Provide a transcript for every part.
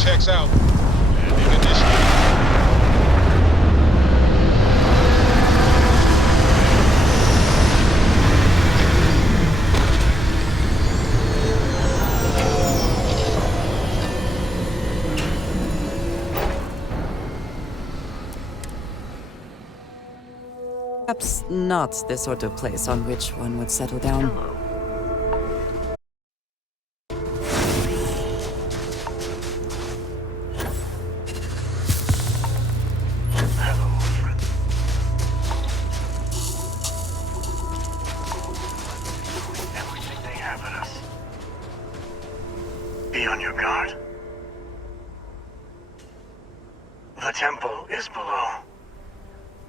Checks out. Landing initiated. Perhaps not the sort of place on which one would settle down. Everything they have at us. Be on your guard. The temple is below.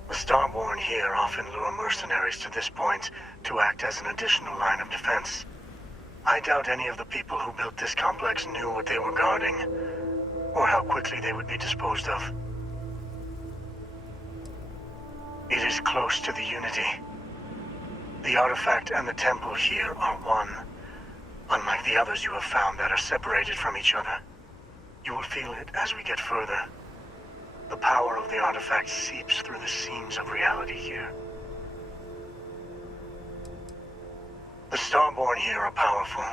The Starborn here often lure mercenaries to this point to act as an additional line of defense. I doubt any of the people who built this complex knew what they were guarding, or how quickly they would be disposed of. It is close to the Unity. The artifact and the temple here are one, unlike the others you have found that are separated from each other. You will feel it as we get further. The power of the artifact seeps through the seams of reality here. The Starborn here are powerful.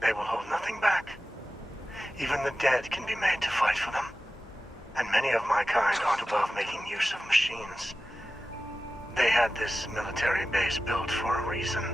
They will hold nothing back. Even the dead can be made to fight for them. And many of my kind aren't above making use of machines. They had this military base built for a reason.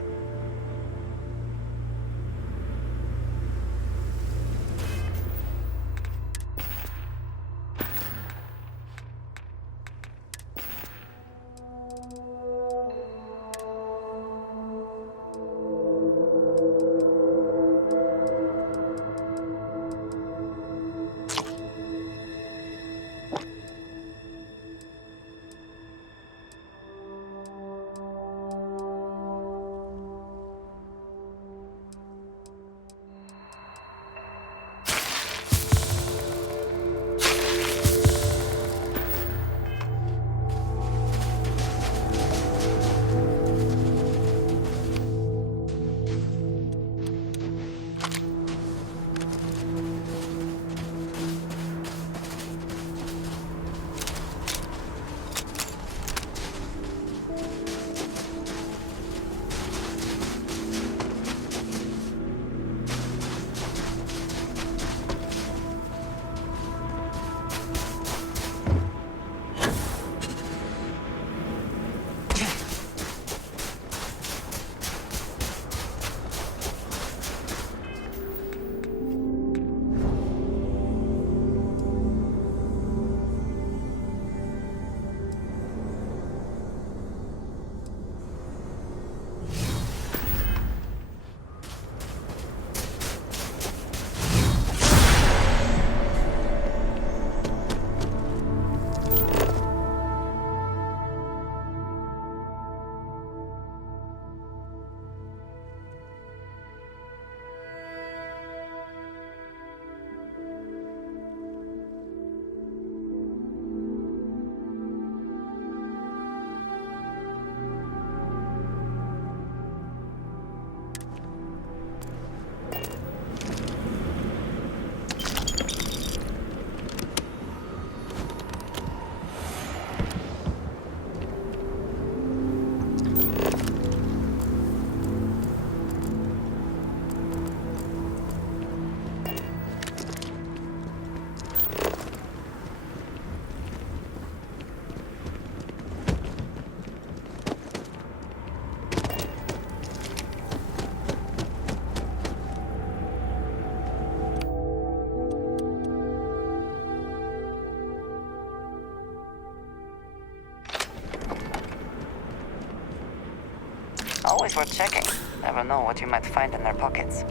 Always worth checking. Never know what you might find in their pockets.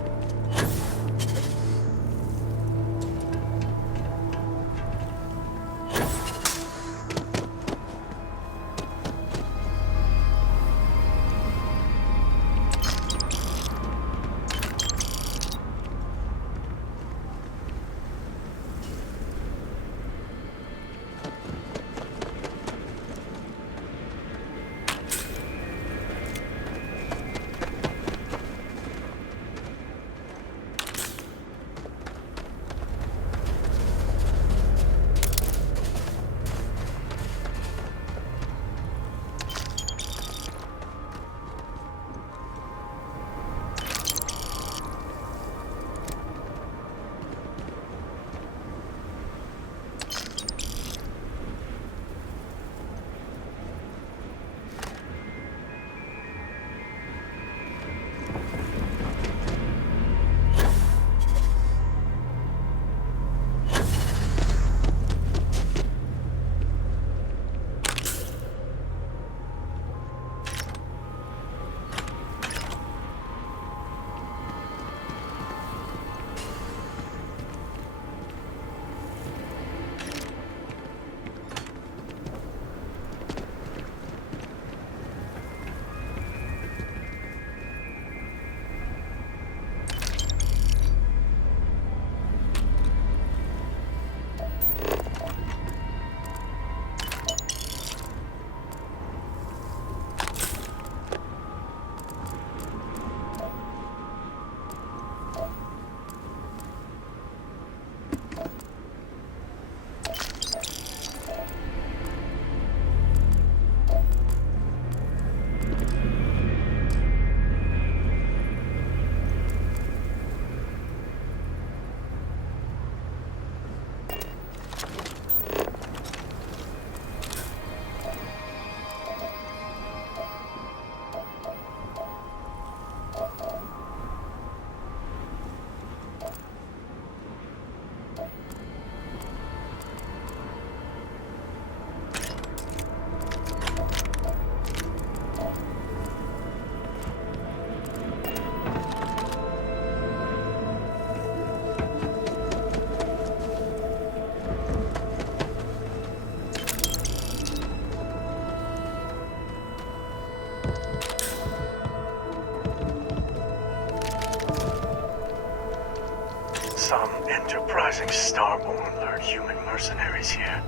Some enterprising Starborn lured human mercenaries here.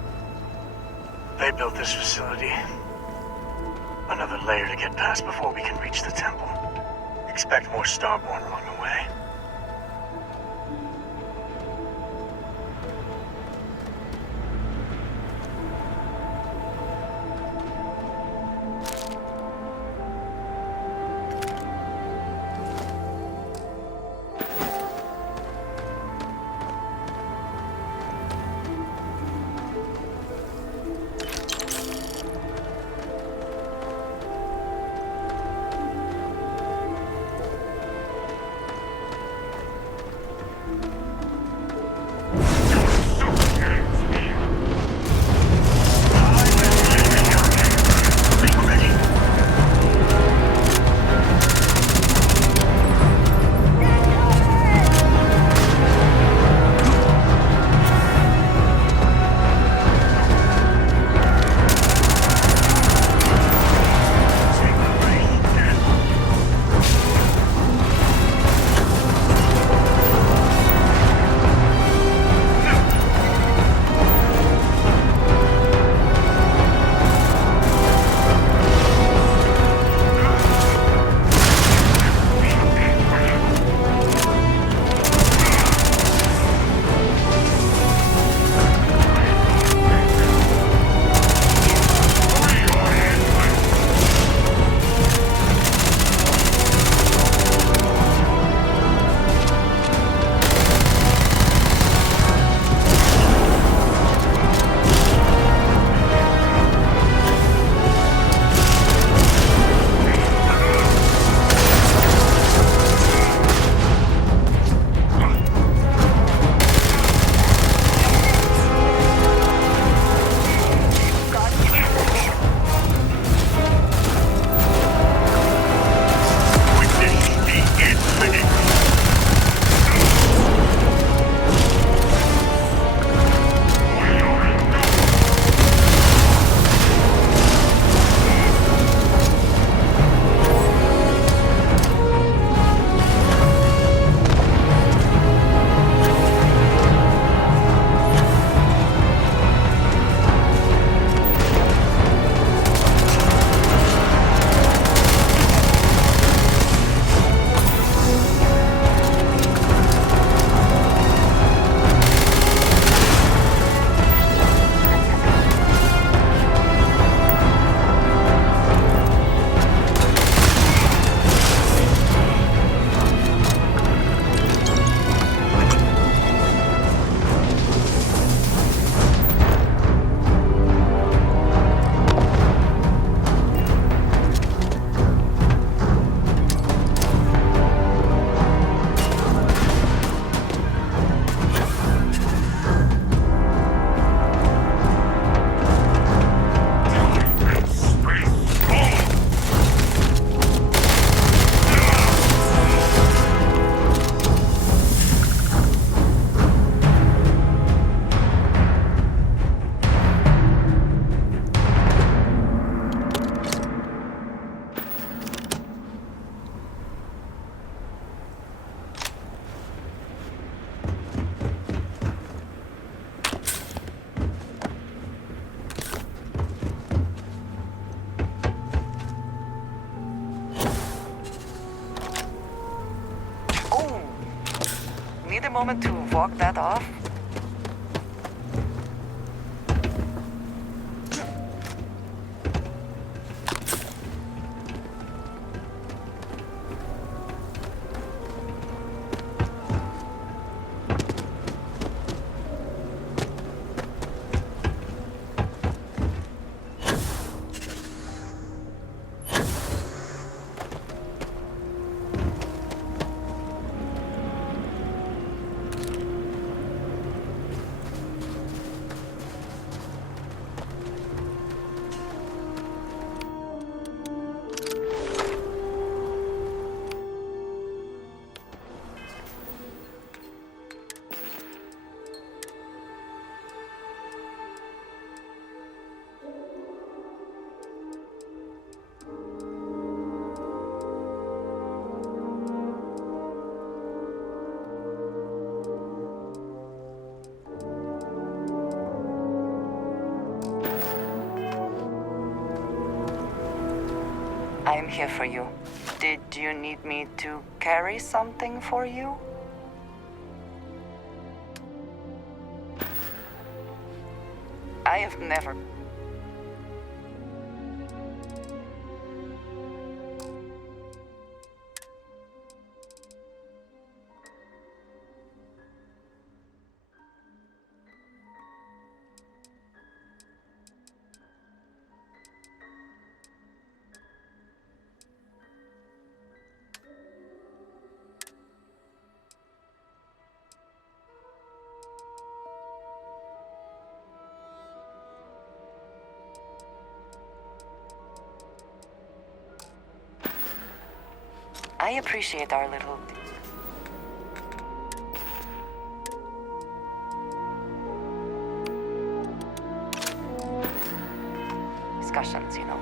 They built this facility. Another layer to get past before we can reach the temple. Expect more Starborn along the way. Need a moment to walk that off? I'm here for you. Did you need me to carry something for you? I have never... I appreciate our little... discussions, you know.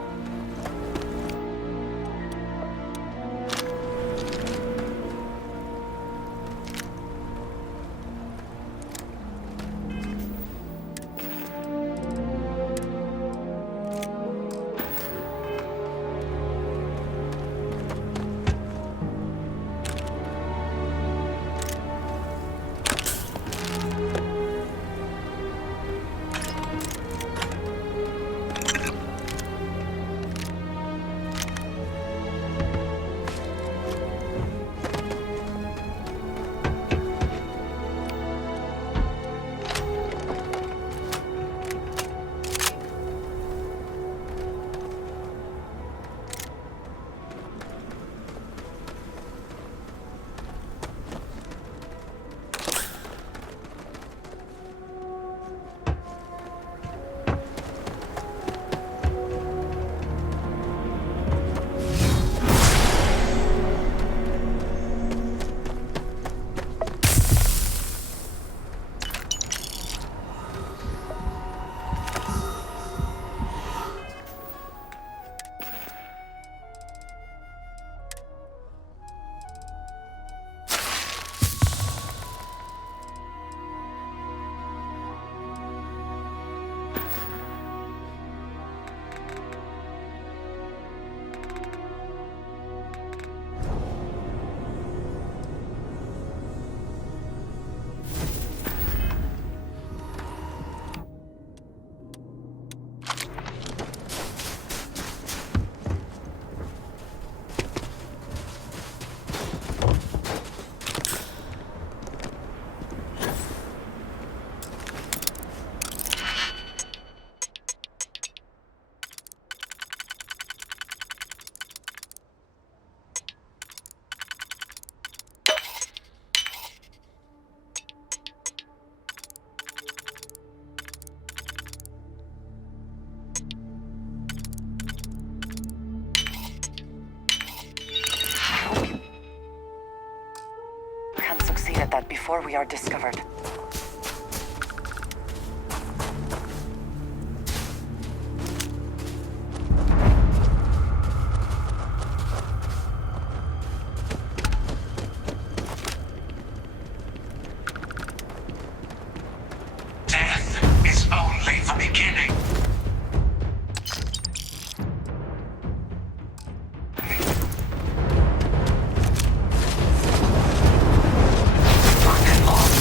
That before we are discovered. Death is only the beginning. Fuck it off.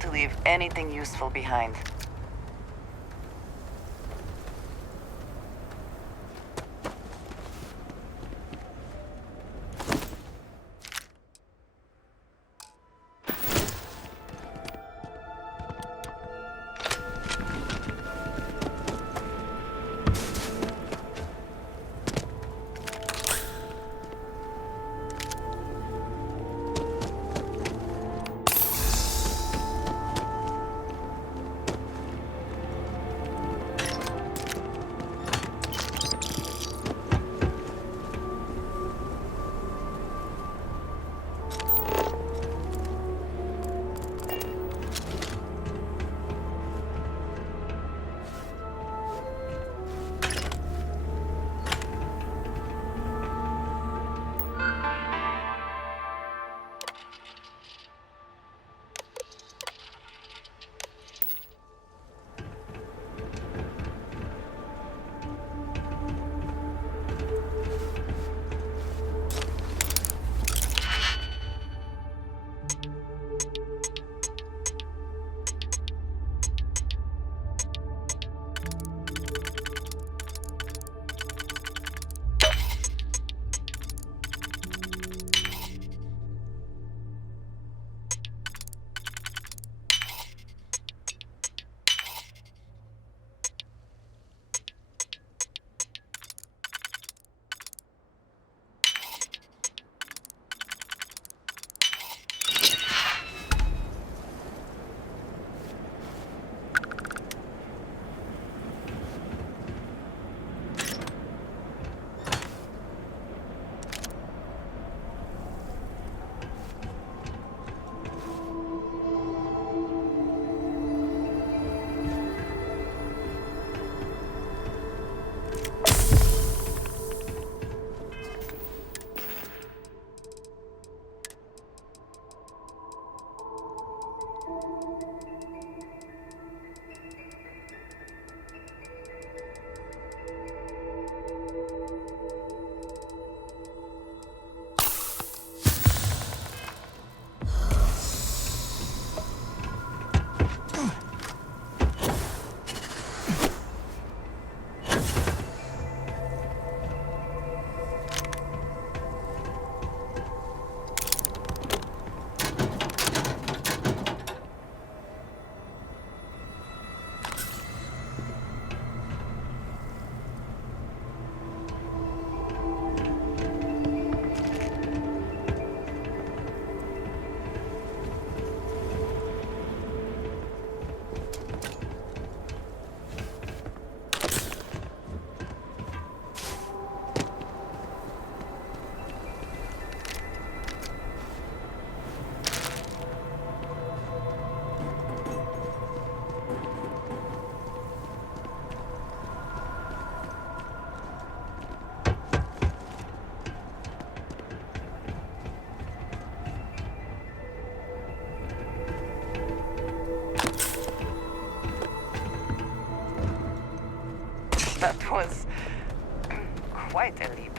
want to leave anything useful behind. That was quite a leap.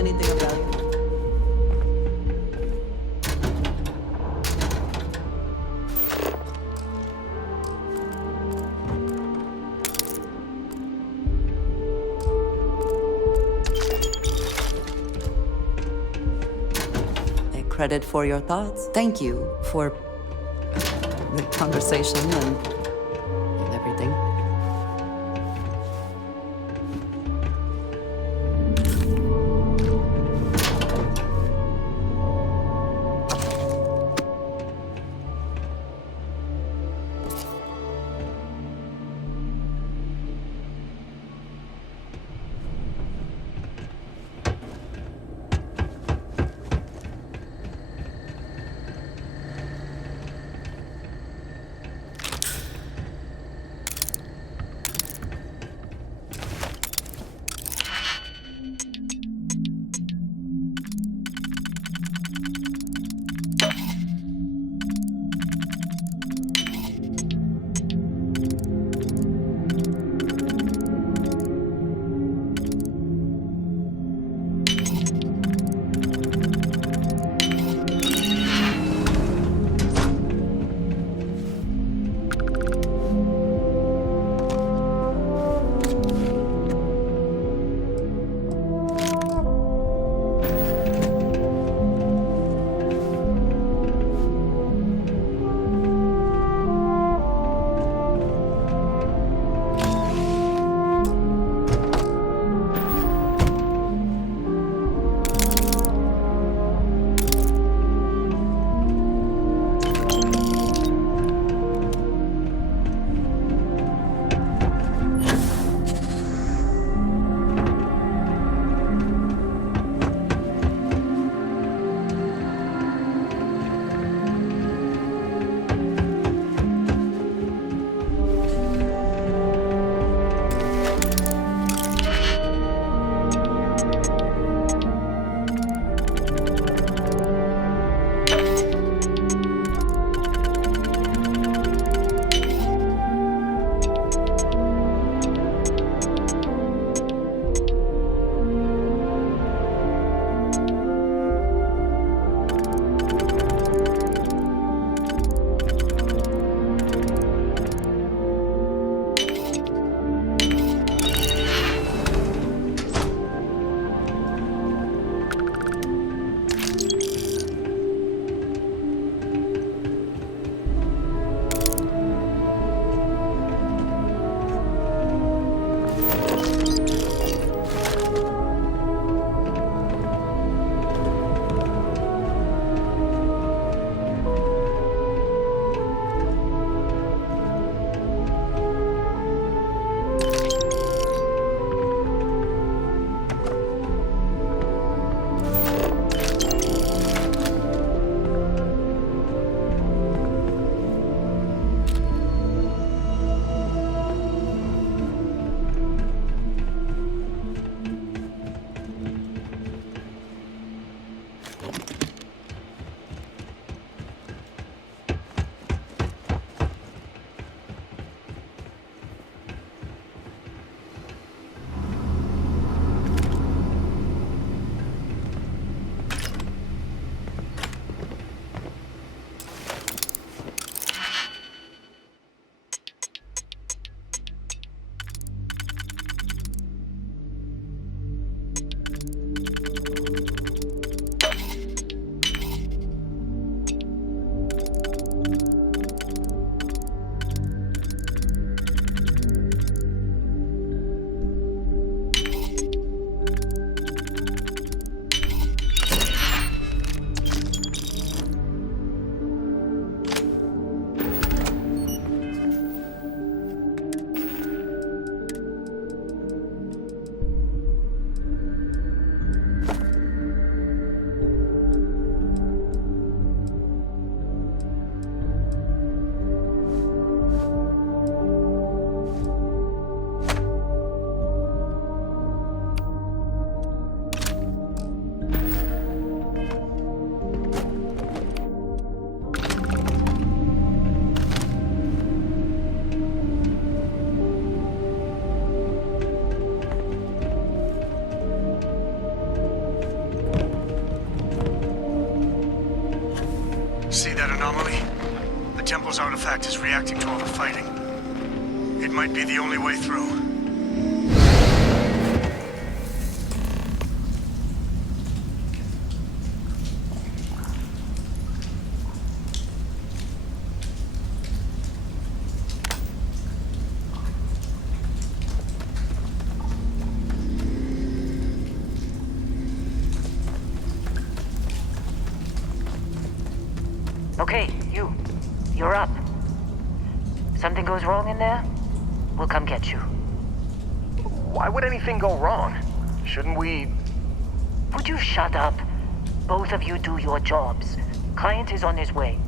anything of value? A credit for your thoughts. Thank you for the conversation and everything. artifact is reacting to all the fighting. It might be the only way through. Okay, you're up. Something goes wrong in there, we'll come get you. Why would anything go wrong? Shouldn't we... Would you shut up? Both of you do your jobs. Client is on his way.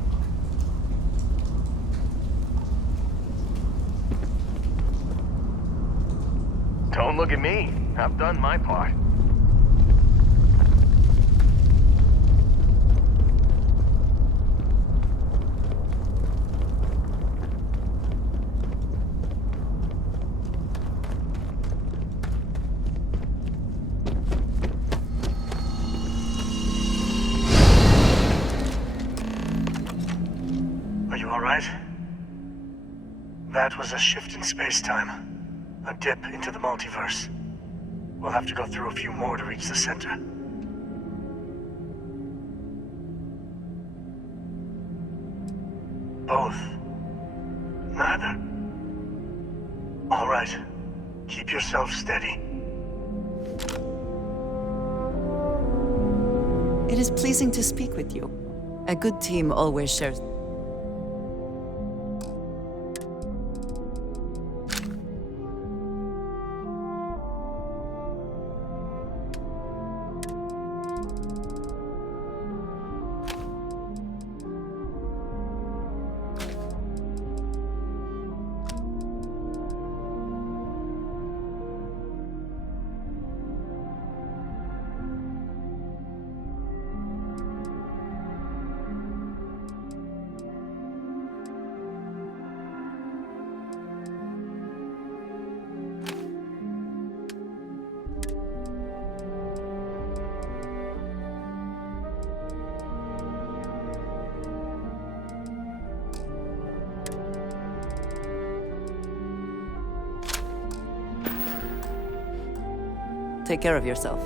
Don't look at me. I've done my part. Are you alright? That was a shift in space-time. A dip into the multiverse. We'll have to go through a few more to reach the center. Both. Neither. Alright. Keep yourself steady. It is pleasing to speak with you. A good team always shares. Take care of yourself.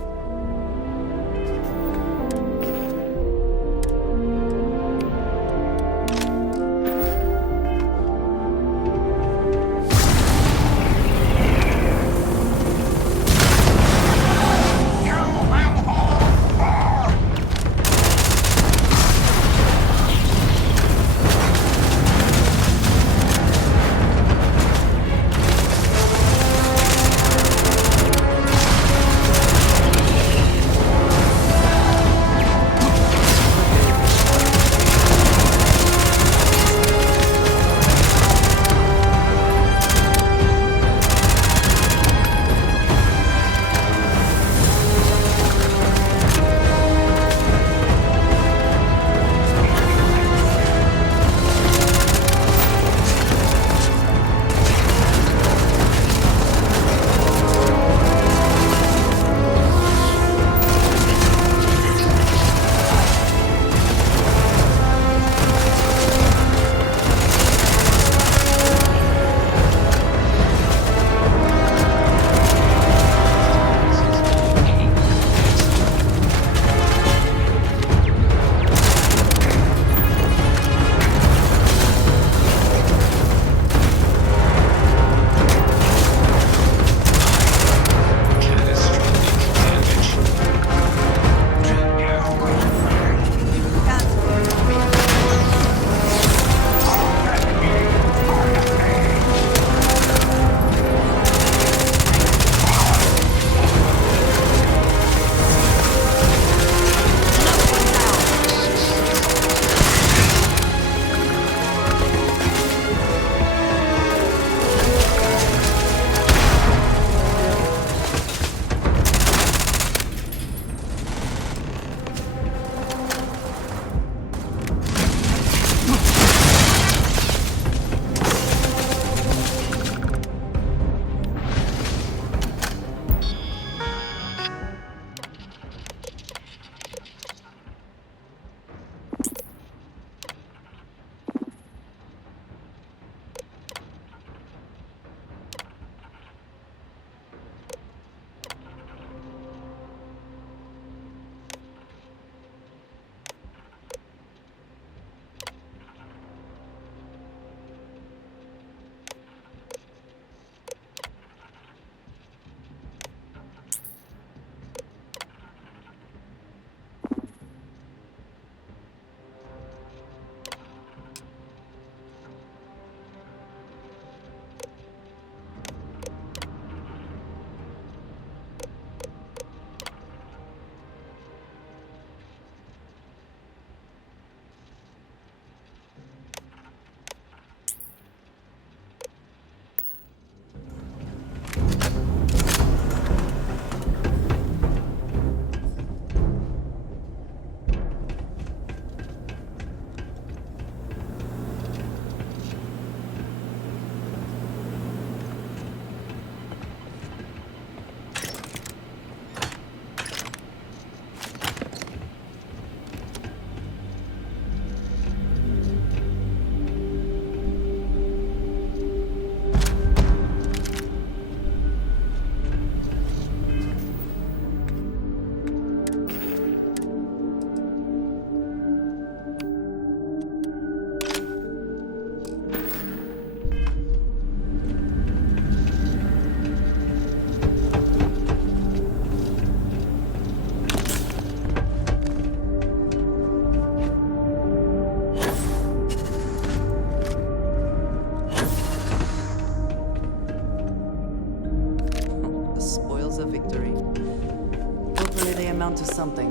onto something.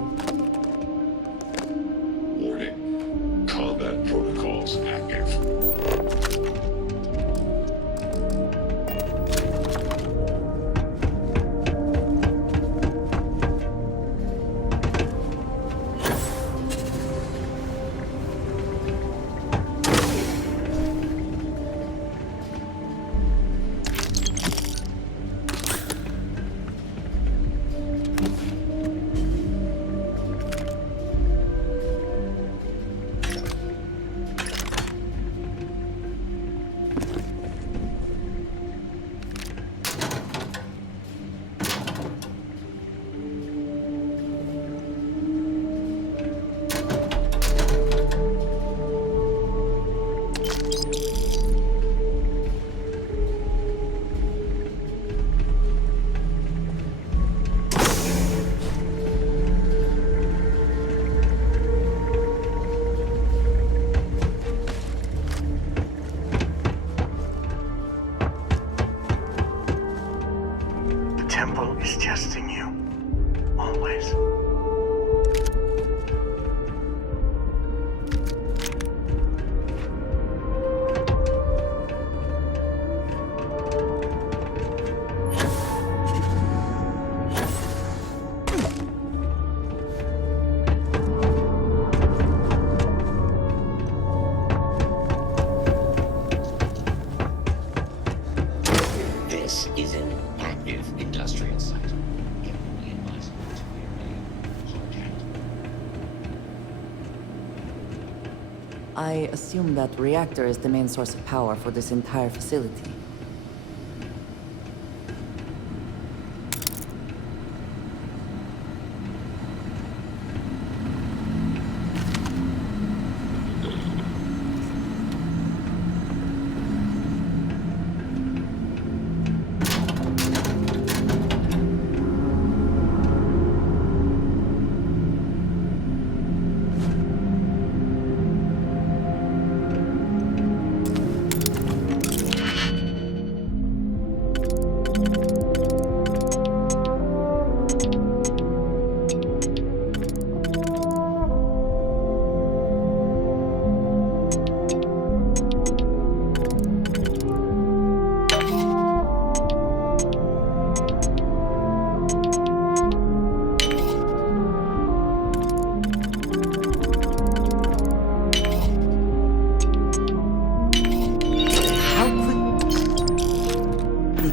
Warning. Combat protocols active. The temple is testing you. Always. This is an active industrial site. It will be advisable to remain hard hat. I assume that reactor is the main source of power for this entire facility.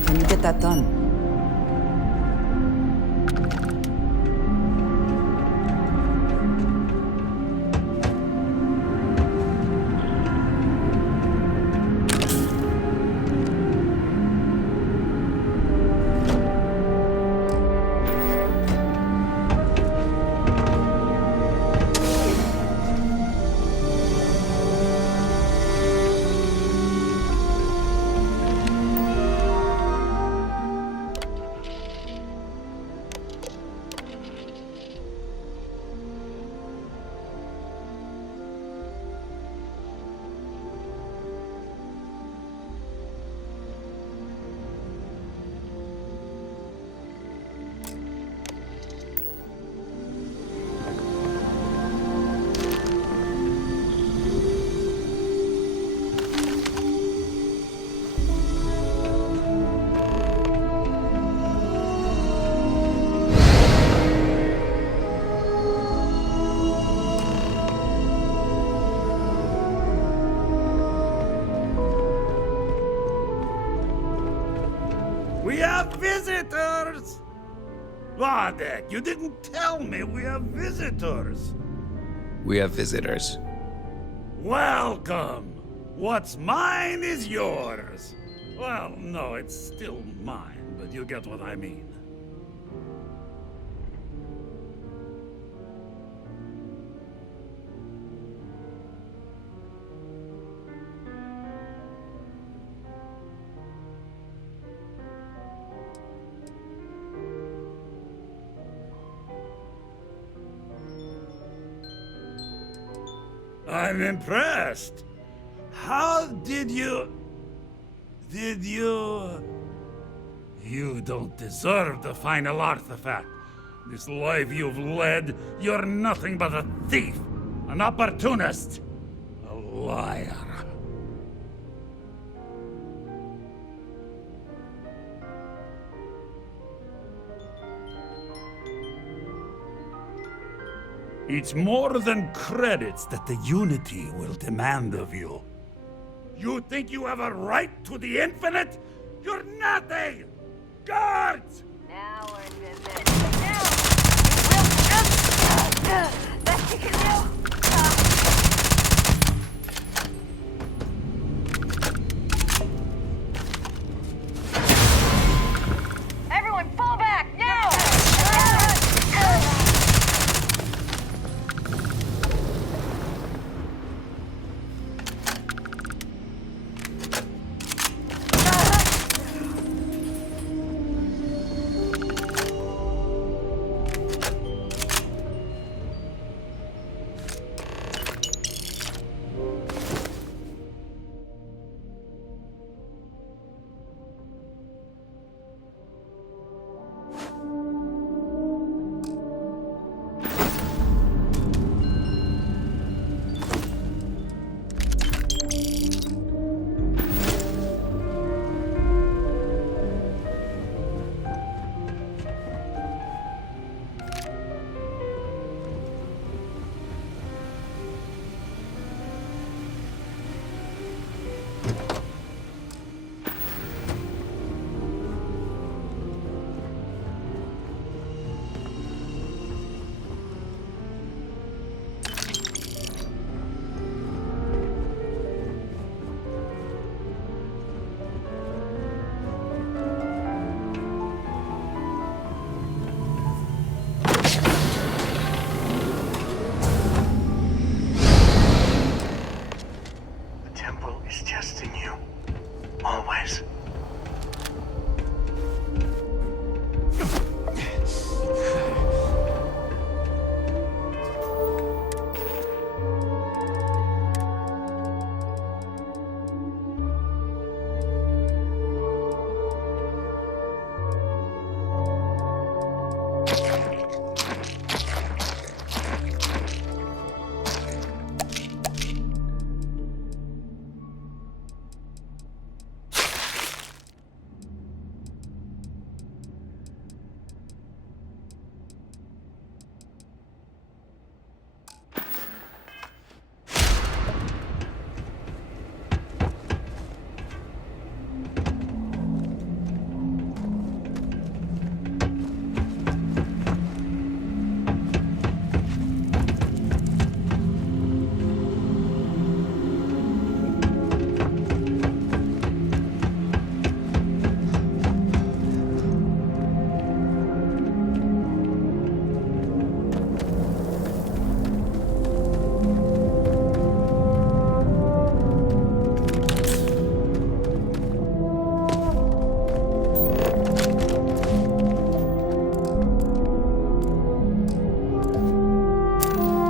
Can you get that done? We have visitors! Wadek, you didn't tell me we have visitors. We have visitors. Welcome. What's mine is yours. Well, no, it's still mine, but you get what I mean. I'm impressed. How did you... You don't deserve the final artifact. This life you've led, you're nothing but a thief, an opportunist, a liar. It's more than credits that the Unity will demand of you. You think you have a right to the infinite? You're nothing! Guards! Now we're in business. Now! Will just... Best you can do! Everyone, fall back! Now!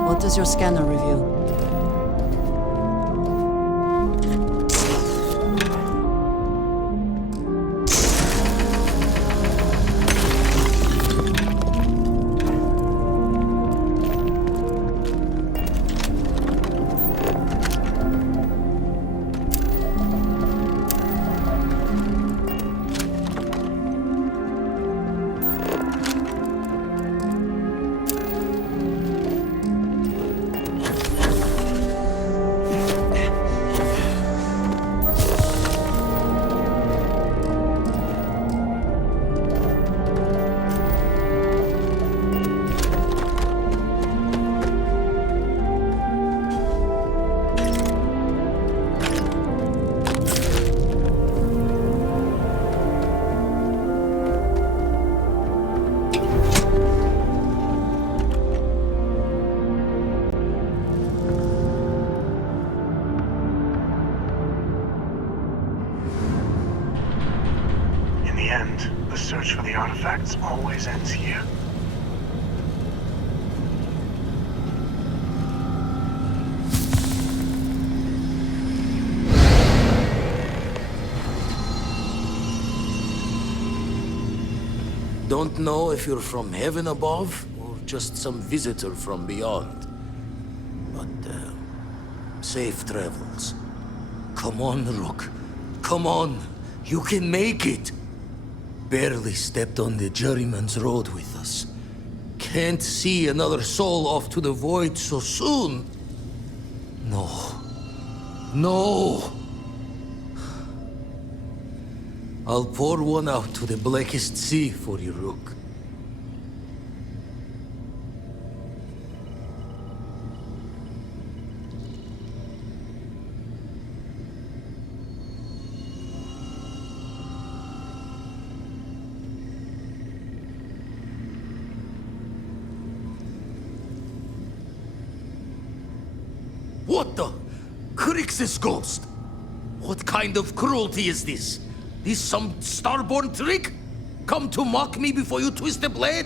What does your scanner reveal? The search for the artifacts always ends here. don't know if you're from heaven above or just some visitor from beyond. But, safe travels. Come on, Rook. Come on. You can make it. Barely stepped on the juryman's road with us. Can't see another soul off to the void so soon. No. No! I'll pour one out to the blackest sea for you, Rook. What the? Crixus ghost? What kind of cruelty is this? This some starborn trick? Come to mock me before you twist the blade?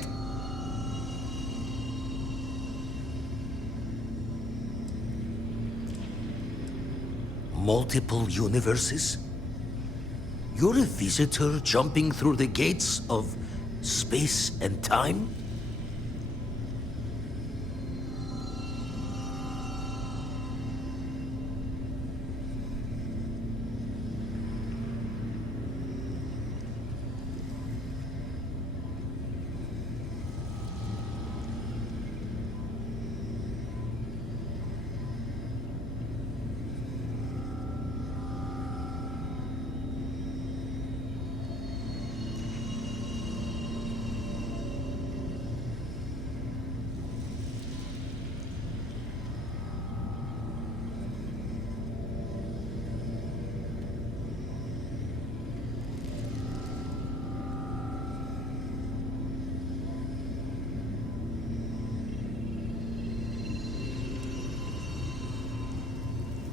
Multiple universes? You're a visitor jumping through the gates of space and time?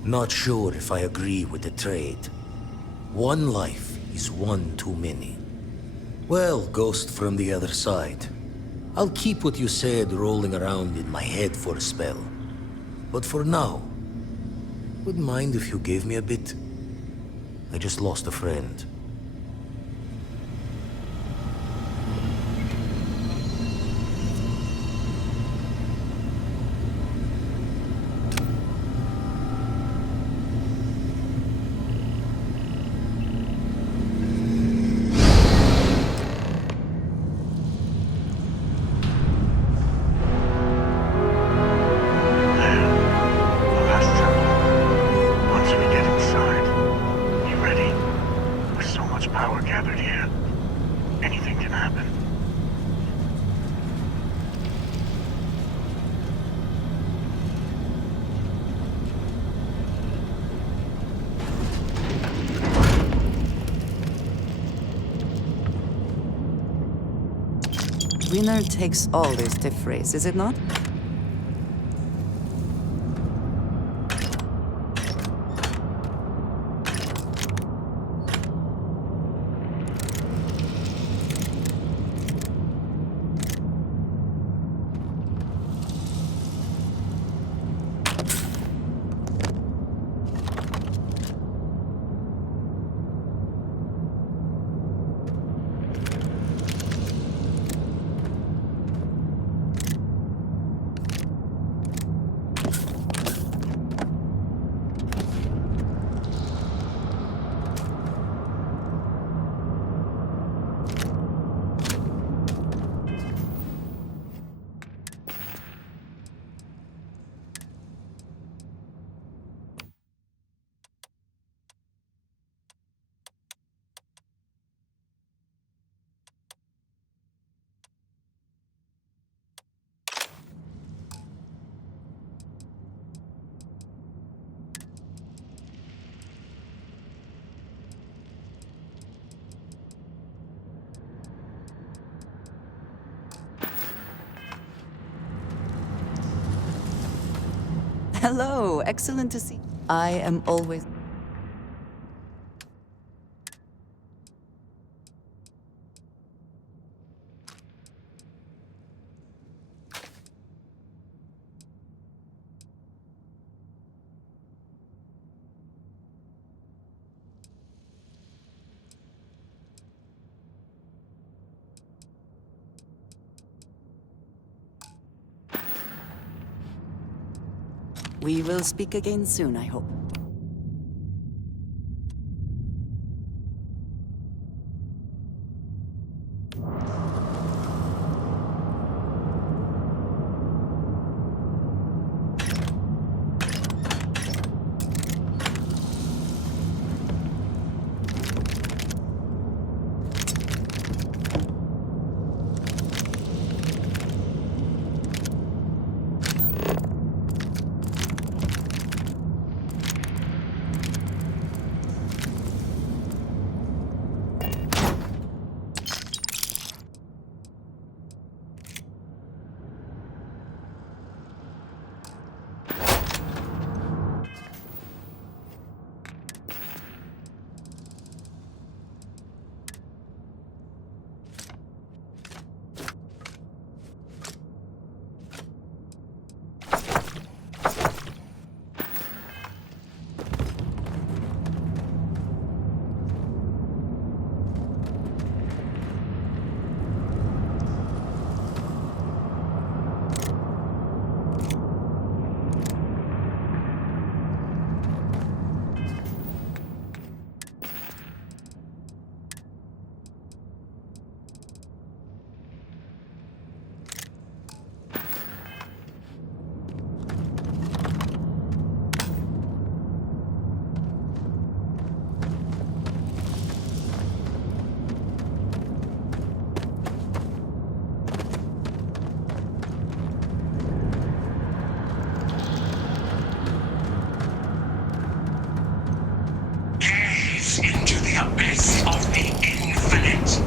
Not sure if I agree with the trade. One life is one too many. Well, ghost from the other side, I'll keep what you said rolling around in my head for a spell. But for now, wouldn't mind if you gave me a bit. I just lost a friend. Winner takes all this stiff race, is it not? Hello, excellent to see. I am always... We will speak again soon, I hope. Into the abyss of the infinite.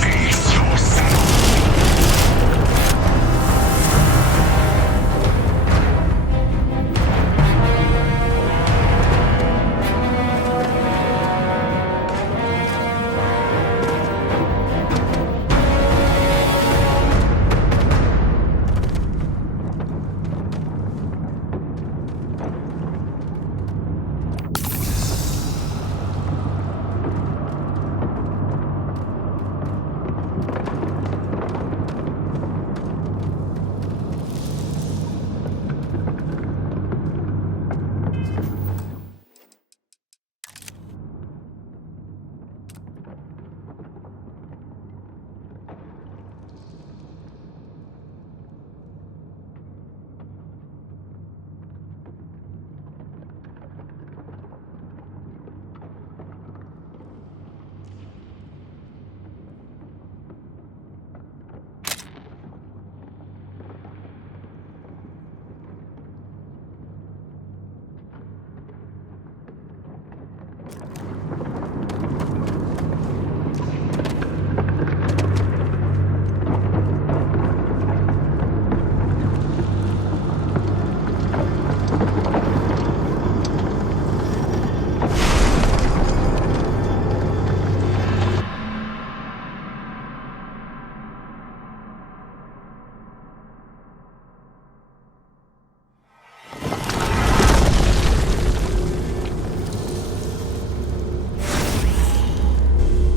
Face yourself.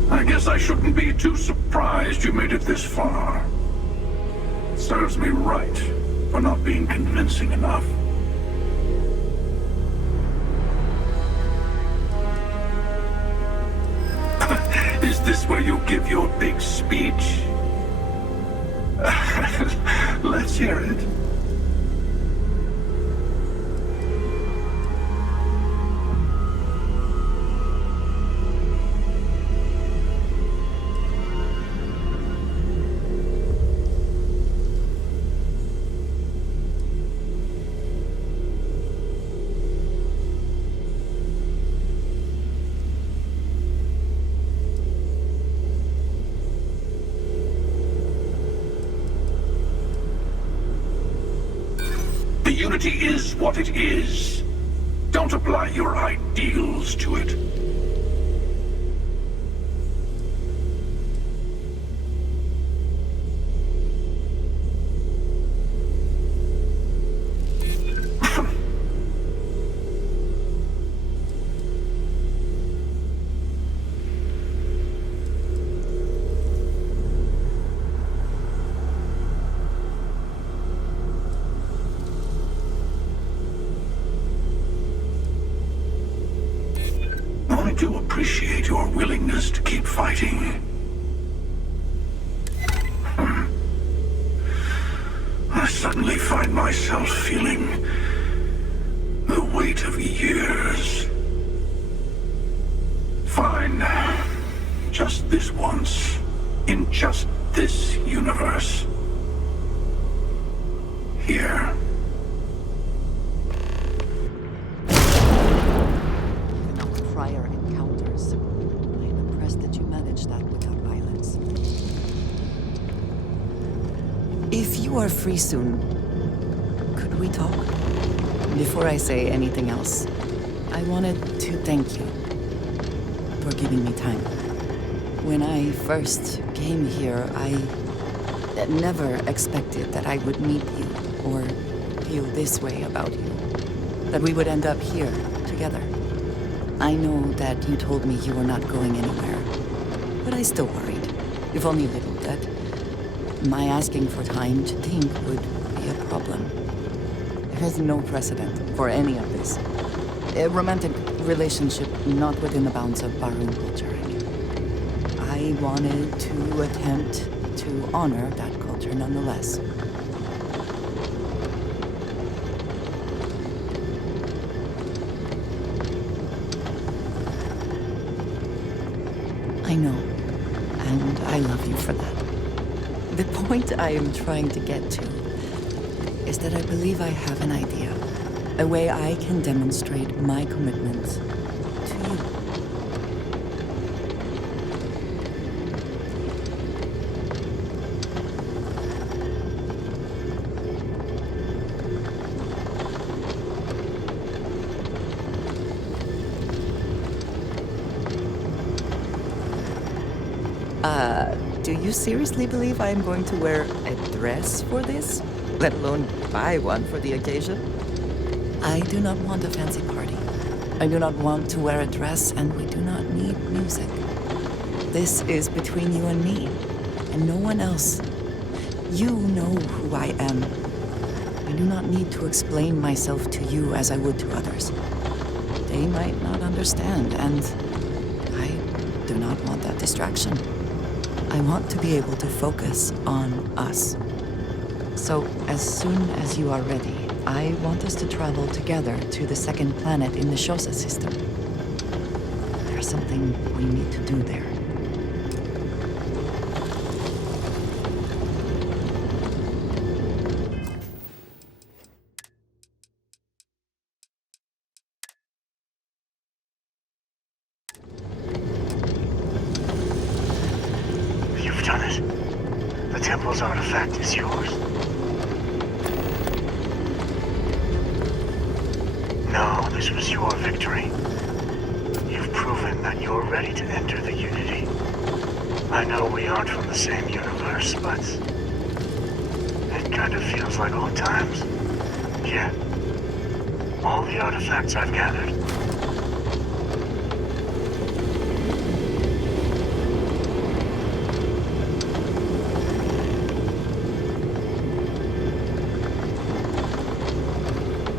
I guess I shouldn't be too surprised you made it this far. Serves me right for not being convincing enough. Is this where you give your big speech? Let's hear it. The Unity is what it is. Don't apply your ideals to it. do appreciate your willingness to keep fighting. I suddenly find myself feeling the weight of years. Fine. Just this once. In just this universe. Here. Even on prior encounters, I am impressed that you managed that without violence. If you are free soon, could we talk? Before I say anything else, I wanted to thank you for giving me time. When I first came here, I never expected that I would meet you or feel this way about you. That we would end up here together. I know that you told me you were not going anywhere, but I still worried, if only a little, that my asking for time to think would be a problem. There is no precedent for any of this. A romantic relationship not within the bounds of Barun culture. I wanted to attempt to honor that culture nonetheless. I know, and I love you for that. The point I am trying to get to is that I believe I have an idea, a way I can demonstrate my commitment to you. Do you seriously believe I am going to wear a dress for this? Let alone buy one for the occasion? I do not want a fancy party. I do not want to wear a dress, and we do not need music. This is between you and me, and no one else. You know who I am. I do not need to explain myself to you as I would to others. They might not understand, and I do not want that distraction. I want to be able to focus on us. So, as soon as you are ready, I want us to travel together to the second planet in the Shosa system. There's something we need to do there. You've done it. The temple's artifact is yours. No, this was your victory. You've proven that you're ready to enter the Unity. I know we aren't from the same universe, but it kind of feels like old times. Yeah. All the artifacts I've gathered.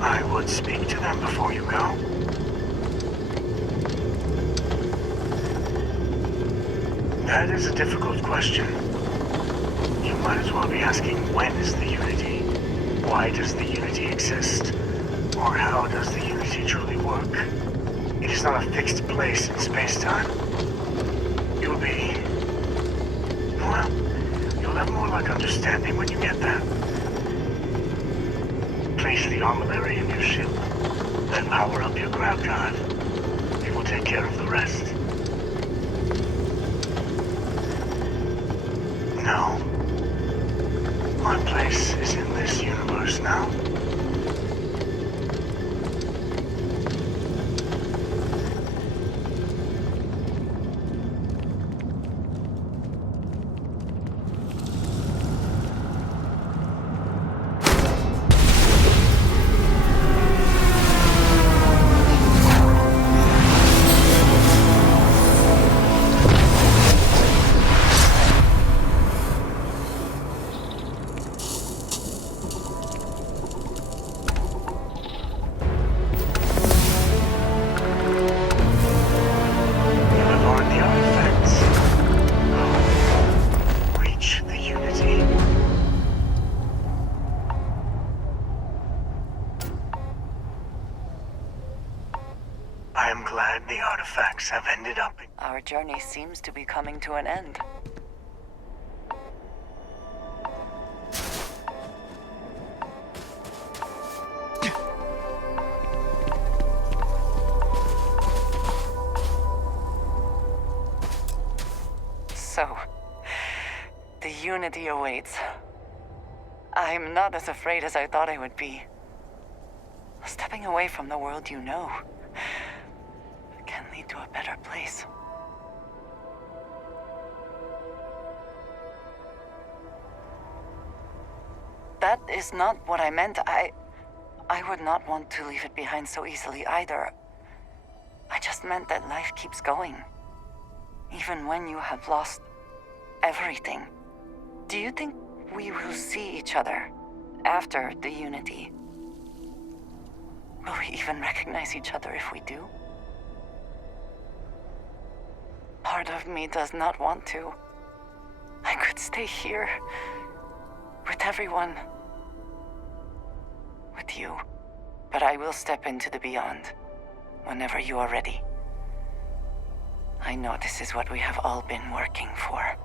I would speak to them before you go. That is a difficult question. You might as well be asking, when is the Unity? Why does the Unity exist? Or how does the Unity truly work? It is not a fixed place in space-time. You'll be... well, you'll have more like understanding when you get there. Place the armillary in your ship, then power up your grav drive. It will take care of the rest. No. My place is in this universe now. I'm glad the artifacts have ended up in... Our journey seems to be coming to an end. So, the Unity awaits. I'm not as afraid as I thought I would be. Stepping away from the world you know can lead to a better place. That is not what I meant. I would not want to leave it behind so easily either. I just meant that life keeps going. Even when you have lost everything. Do you think we will see each other after the Unity? Will we even recognize each other if we do? Part of me does not want to. I could stay here with everyone. With you. But I will step into the beyond whenever you are ready. I know this is what we have all been working for.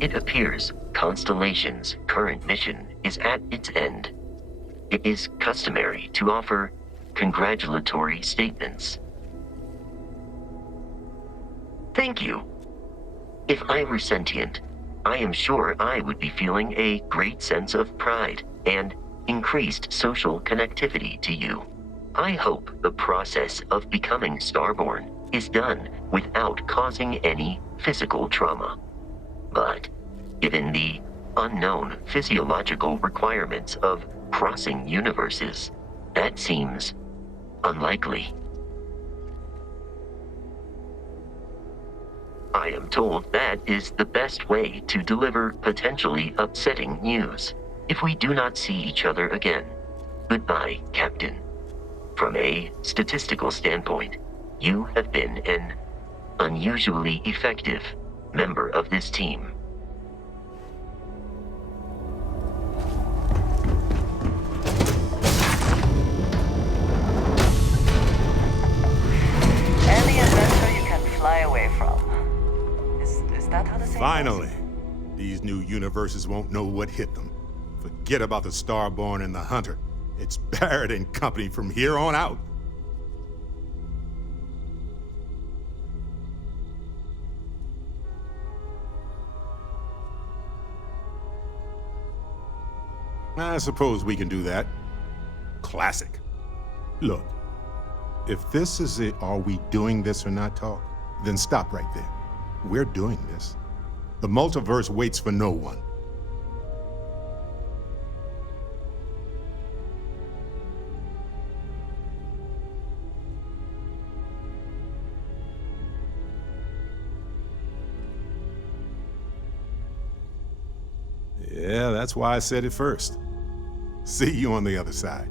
It appears Constellation's current mission is at its end. It is customary to offer congratulatory statements. Thank you. If I were sentient, I am sure I would be feeling a great sense of pride and increased social connectivity to you. I hope the process of becoming Starborn is done without causing any physical trauma. But given the unknown physiological requirements of crossing universes, that seems unlikely. I am told that is the best way to deliver potentially upsetting news. If we do not see each other again, goodbye, Captain. From a statistical standpoint, you have been an unusually effective member of this team. Any adventure you can fly away from. Is that how the saying Finally, these new universes won't know what hit them. Forget about the Starborn and the Hunter. It's Barrett and company from here on out. I suppose we can do that. Classic. Look, if this is a are we doing this or not talk, then stop right there. We're doing this. The multiverse waits for no one. Yeah, that's why I said it first. See you on the other side.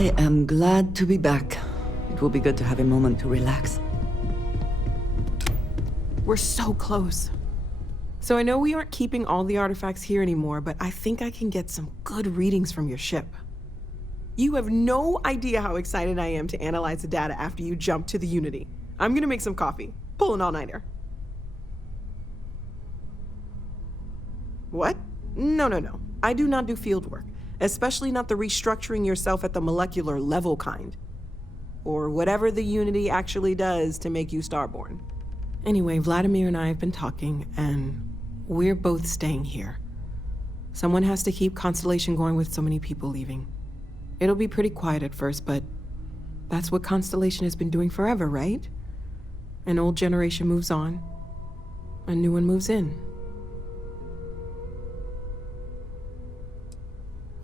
I am glad to be back. It will be good to have a moment to relax. We're so close. So I know we aren't keeping all the artifacts here anymore, but I think I can get some good readings from your ship. You have no idea how excited I am to analyze the data after you jump to the Unity. I'm gonna make some coffee. Pull an all-nighter. What? No. I do not do field work, especially not the restructuring yourself at the molecular level kind. Or whatever the Unity actually does to make you starborn. Anyway, Vladimir and I have been talking, and we're both staying here. Someone has to keep Constellation going with so many people leaving. It'll be pretty quiet at first, but that's what Constellation has been doing forever, right? An old generation moves on, a new one moves in.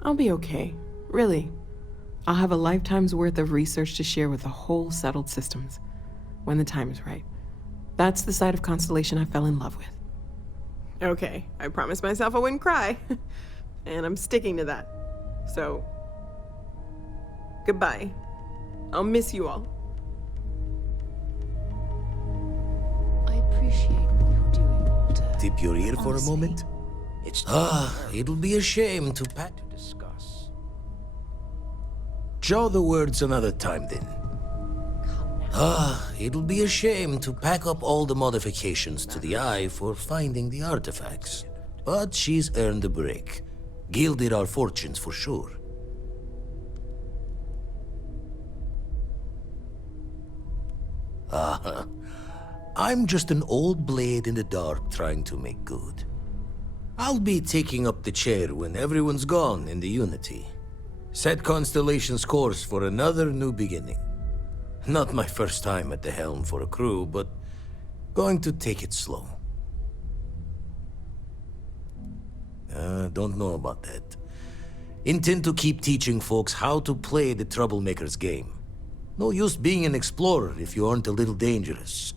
I'll be okay, really. I'll have a lifetime's worth of research to share with the whole settled systems, when the time is right. That's the side of Constellation I fell in love with. Okay, I promised myself I wouldn't cry, and I'm sticking to that. So, goodbye. I'll miss you all. I appreciate what you're doing, Walter. Tip your ear for a Honestly. moment? It'll be a shame to discuss. Jaw the words another time then. It'll be a shame to pack up all the modifications to the Eye for finding the artifacts. But she's earned a break. Gilded our fortunes for sure. I'm just an old blade in the dark trying to make good. I'll be taking up the chair when everyone's gone in the Unity. Set Constellation's course for another new beginning. Not my first time at the helm for a crew, but going to take it slow. Don't know about that. Intend to keep teaching folks how to play the Troublemaker's game. No use being an explorer if you aren't a little dangerous.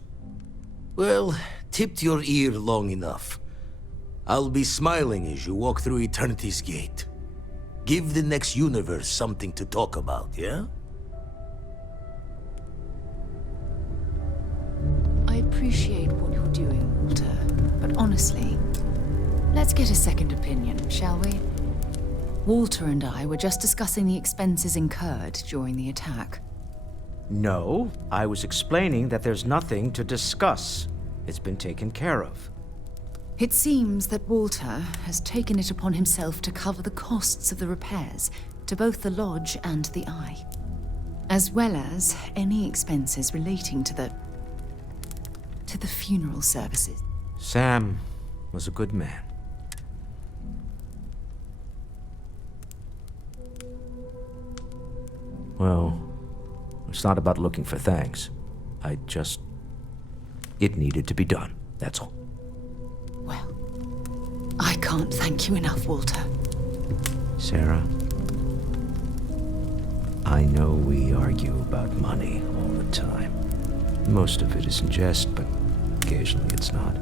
Well, tipped your ear long enough. I'll be smiling as you walk through Eternity's gate. Give the next universe something to talk about, yeah? I appreciate what you're doing, Walter, but honestly, let's get a second opinion, shall we? Walter and I were just discussing the expenses incurred during the attack. No, I was explaining that there's nothing to discuss. It's been taken care of. It seems that Walter has taken it upon himself to cover the costs of the repairs to both the lodge and the Eye, as well as any expenses relating to the funeral services. Sam was a good man. Well, it's not about looking for thanks. It needed to be done, that's all. Well, I can't thank you enough, Walter. Sarah, I know we argue about money all the time. Most of it is in jest, but occasionally it's not.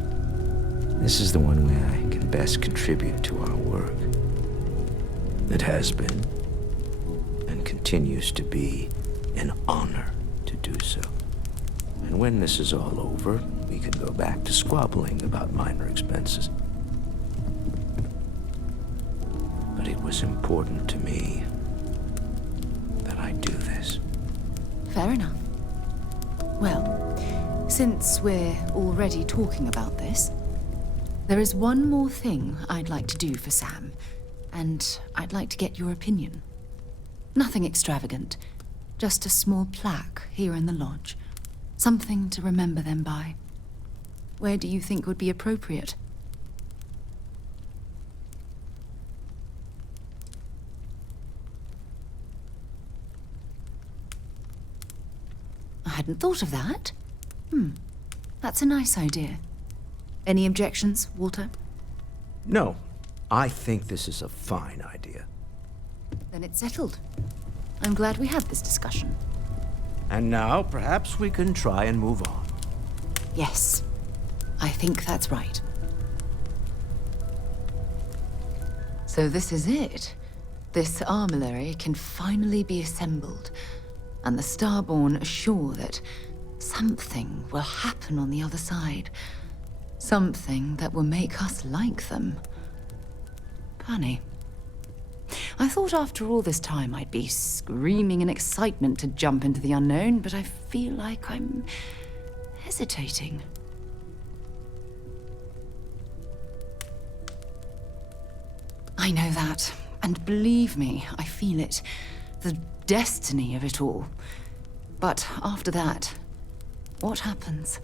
This is the one way I can best contribute to our work. It has been, and continues to be, an honor to do so. And when this is all over, we can go back to squabbling about minor expenses. But it was important to me that I do this. Fair enough. Well, since we're already talking about this, there is one more thing I'd like to do for Sam, and I'd like to get your opinion. Nothing extravagant, just a small plaque here in the lodge. Something to remember them by. Where do you think would be appropriate? I hadn't thought of that. That's a nice idea. Any objections, Walter? No, I think this is a fine idea. Then it's settled. I'm glad we had this discussion. And now, perhaps we can try and move on. Yes, I think that's right. So this is it. this armillary can finally be assembled, and the Starborn assure that something will happen on the other side. Something that will make us like them. Funny. I thought after all this time I'd be screaming in excitement to jump into the unknown, but I feel like I'm hesitating. I know that, and believe me, I feel it. The destiny of it all. But after that, what happens?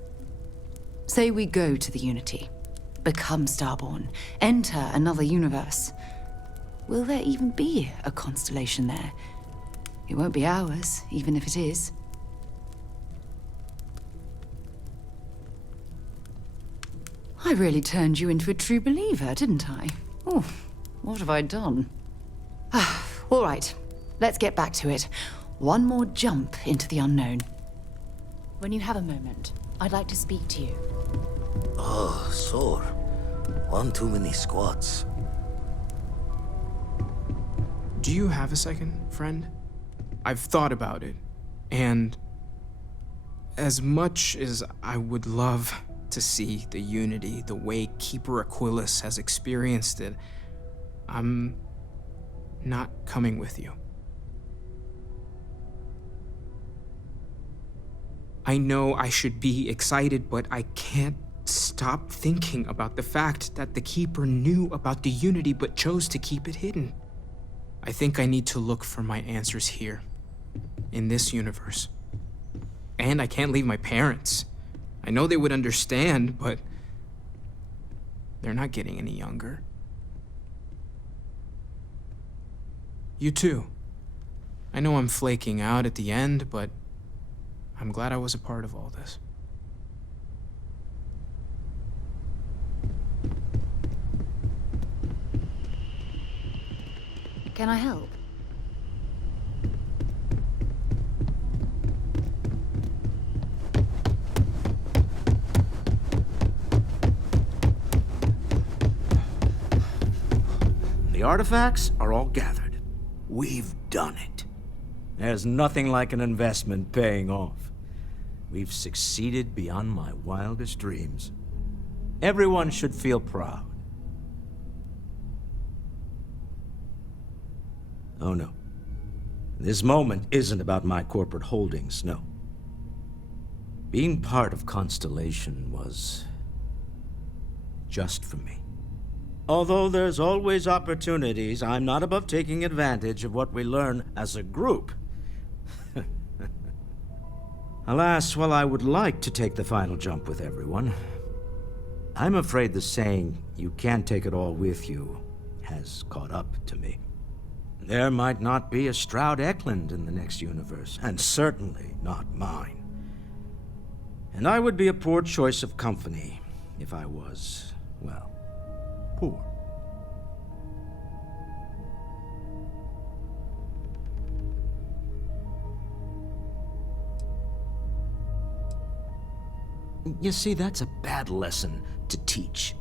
Say we go to the Unity, become Starborn, enter another universe. Will there even be a constellation there? It won't be ours, even if it is. I really turned you into a true believer, didn't I? Oh, what have I done? All right, let's get back to it. One more jump into the unknown. When you have a moment, I'd like to speak to you. Oh, sore. One too many squats. Do you have a second, friend? I've thought about it, and as much as I would love to see the Unity the way Keeper Aquilus has experienced it, I'm not coming with you. I know I should be excited, but I can't stop thinking about the fact that the Keeper knew about the Unity but chose to keep it hidden. I think I need to look for my answers here, in this universe. And I can't leave my parents. I know they would understand, but they're not getting any younger. You too. I know I'm flaking out at the end, but I'm glad I was a part of all this. Can I help? The artifacts are all gathered. We've done it. There's nothing like an investment paying off. We've succeeded beyond my wildest dreams. Everyone should feel proud. Oh no. This moment isn't about my corporate holdings, no. Being part of Constellation was just for me. Although there's always opportunities, I'm not above taking advantage of what we learn as a group. Alas, while I would like to take the final jump with everyone, I'm afraid the saying, "you can't take it all with you," has caught up to me. There might not be a Stroud Eklund in the next universe, and certainly not mine. And I would be a poor choice of company if I was, well, poor. You see, that's a bad lesson to teach.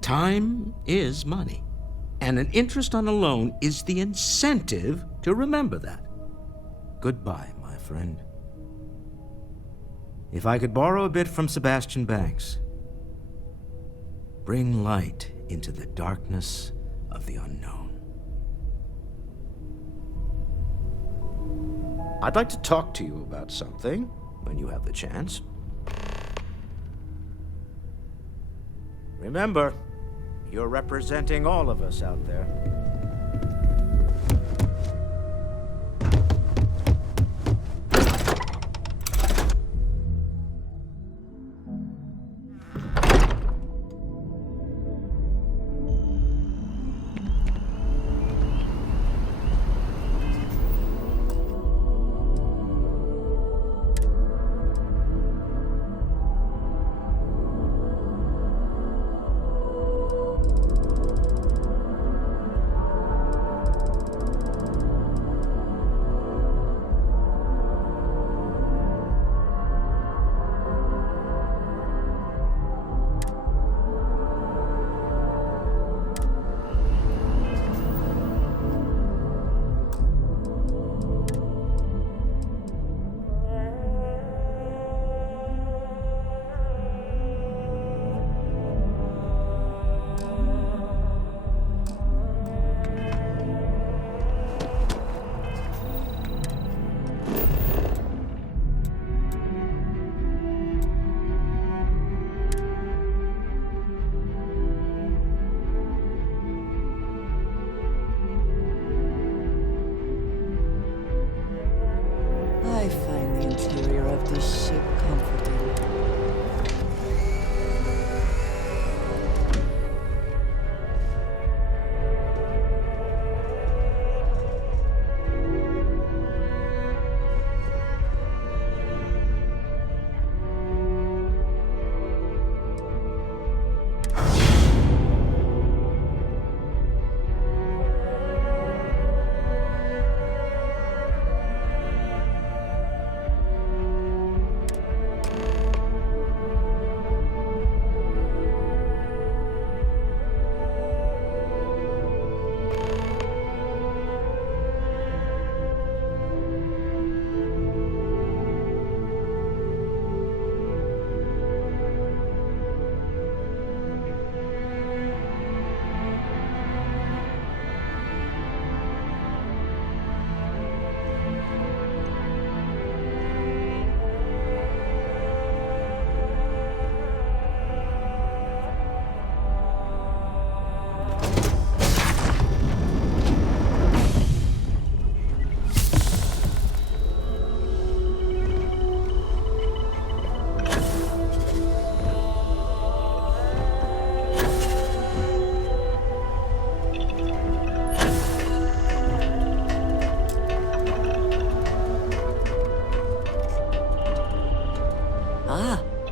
Time is money, and an interest on a loan is the incentive to remember that. Goodbye, my friend. If I could borrow a bit from Sebastian Banks, bring light into the darkness of the unknown. I'd like to talk to you about something when you have the chance. Remember, you're representing all of us out there.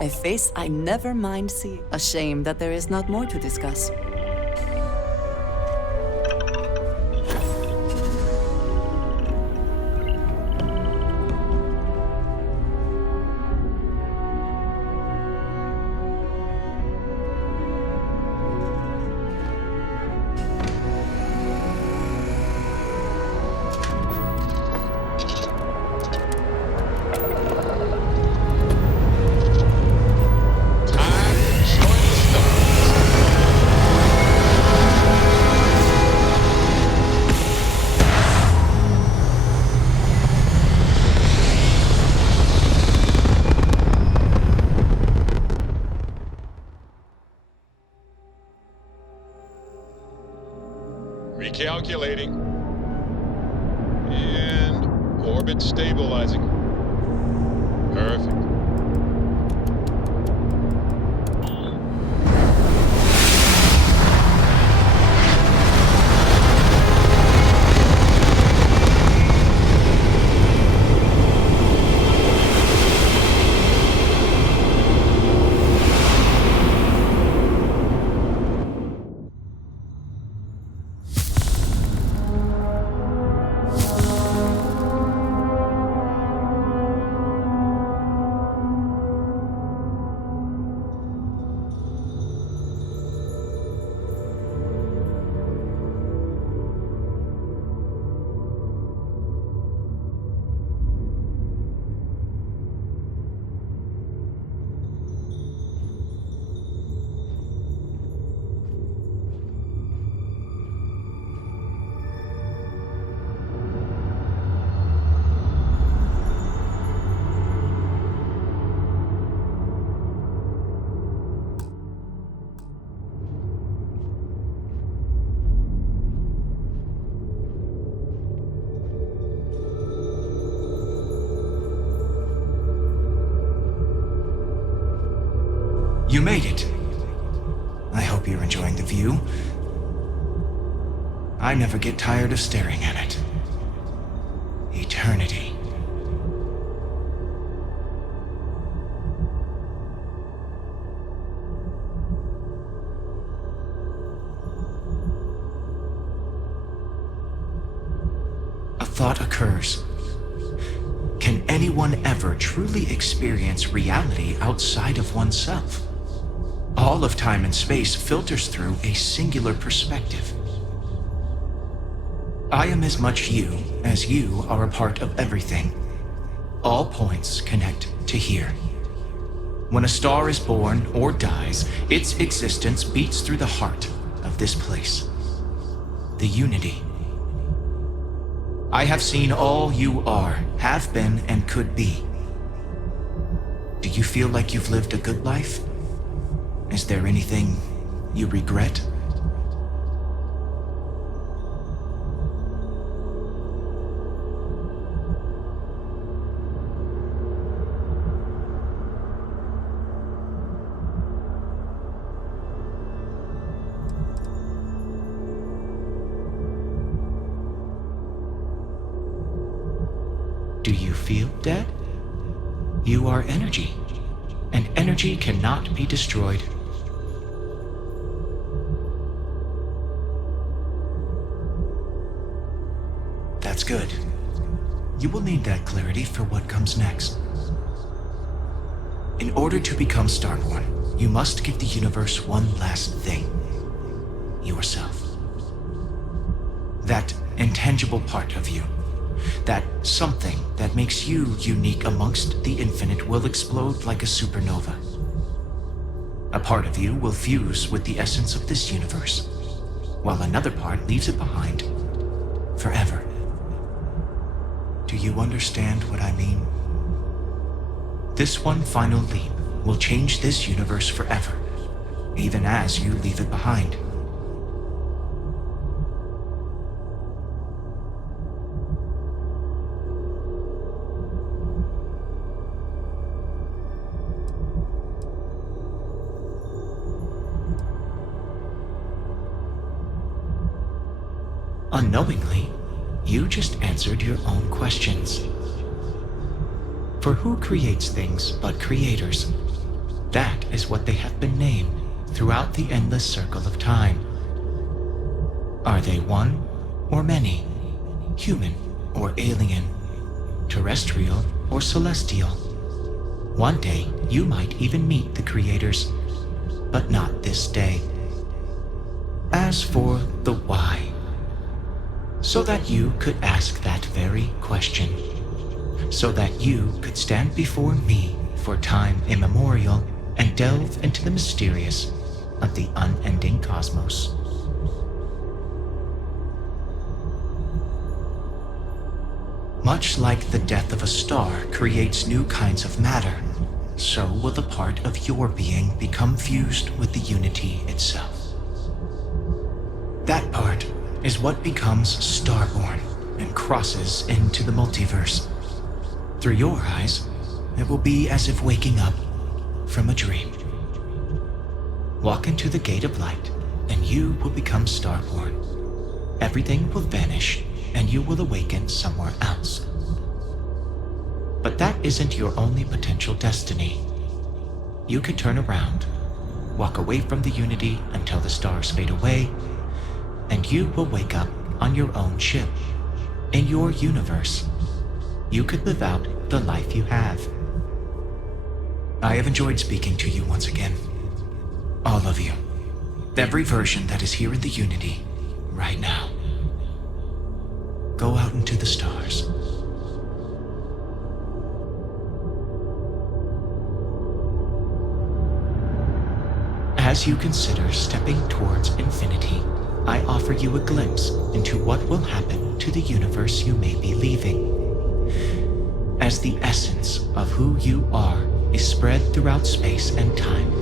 A face I never mind seeing. A shame that there is not more to discuss. Recalculating. And orbit stabilizing. Perfect. You made it. I hope you're enjoying the view. I never get tired of staring at it. Eternity. A thought occurs. Can anyone ever truly experience reality outside of oneself? All of time and space filters through a singular perspective. I am as much you as you are a part of everything. All points connect to here. When a star is born or dies, its existence beats through the heart of this place. The unity. I have seen all you are, have been, and could be. Do you feel like you've lived a good life? Is there anything you regret? Do you feel dead? You are energy, and energy cannot be destroyed. That's good. You will need that clarity for what comes next. In order to become Starborn, you must give the universe one last thing. Yourself. That intangible part of you. That something that makes you unique amongst the infinite will explode like a supernova. A part of you will fuse with the essence of this universe, while another part leaves it behind forever. Do you understand what I mean? This one final leap will change this universe forever, even as you leave it behind. Unknowingly, you just answered your own questions. For who creates things but creators? That is what they have been named throughout the endless circle of time. Are they one or many? Human or alien? Terrestrial or celestial? One day, you might even meet the creators, but not this day. As for the why, so that you could ask that very question, so that you could stand before me for time immemorial and delve into the mysterious of the unending cosmos. Much like the death of a star creates new kinds of matter, so will the part of your being become fused with the unity itself. That part is what becomes starborn and crosses into the multiverse. Through your eyes, it will be as if waking up from a dream. Walk into the gate of light, and you will become starborn. Everything will vanish, and you will awaken somewhere else. But that isn't your only potential destiny. You could turn around, walk away from the unity until the stars fade away, and you will wake up on your own ship, in your universe. You could live out the life you have. I have enjoyed speaking to you once again. All of you. Every version that is here in the Unity, right now. Go out into the stars. As you consider stepping towards infinity, I offer you a glimpse into what will happen to the universe you may be leaving. As the essence of who you are is spread throughout space and time.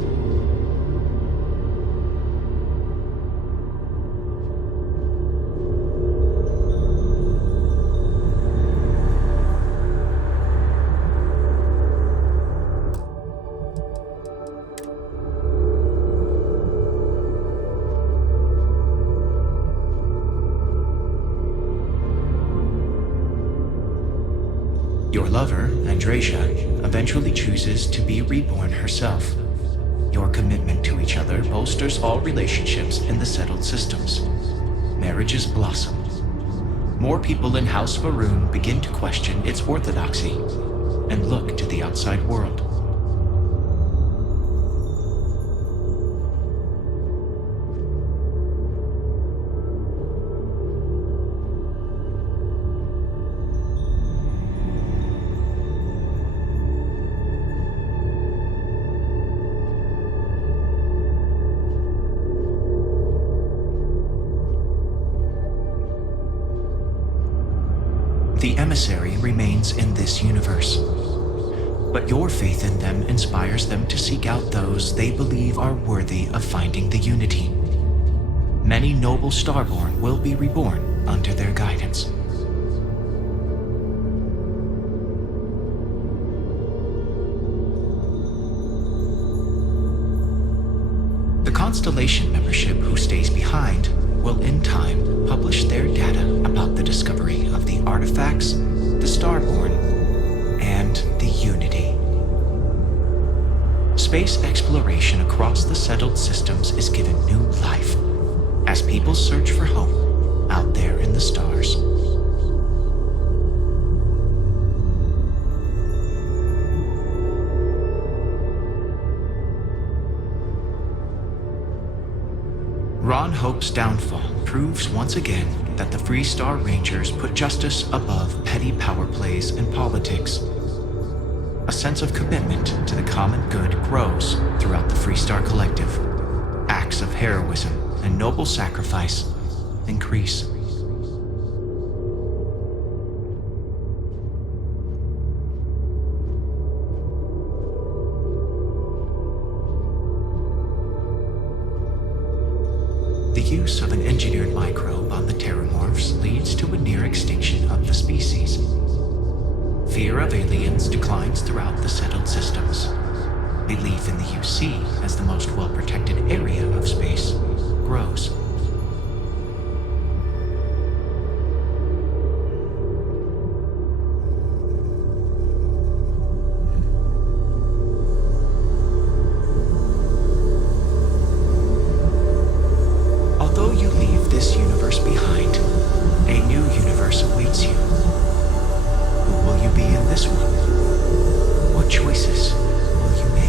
Your lover, Andrasia, eventually chooses to be reborn herself. Your commitment to each other bolsters all relationships in the settled systems. Marriages blossom. More people in House Varun begin to question its orthodoxy and look to the outside world. The emissary remains in this universe, but your faith in them inspires them to seek out those they believe are worthy of finding the unity. Many noble Starborn will be reborn under their guidance. The Constellation membership who stays behind will in time publish their data about the discovery of the artifacts, the Starborn, and the Unity. Space exploration across the settled systems is given new life as people search for home out there in the stars. Ron Hope's downfall proves once again that the Freestar Rangers put justice above petty power plays and politics. A sense of commitment to the common good grows throughout the Freestar Collective. Acts of heroism and noble sacrifice increase. The use of an engineered microbe on the Terramorphs leads to a near extinction of the species. Fear of aliens declines throughout the settled systems. Belief in the UC as the most well-protected area of space grows. this universe behind, a new universe awaits you. Who will you be in this one? What choices will you make?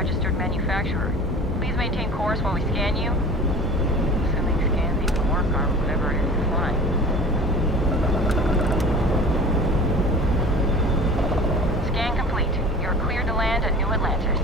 registered manufacturer. Please maintain course while we scan you. Assuming scans even work or whatever it is flying. Scan complete. You're cleared to land at New Atlantis.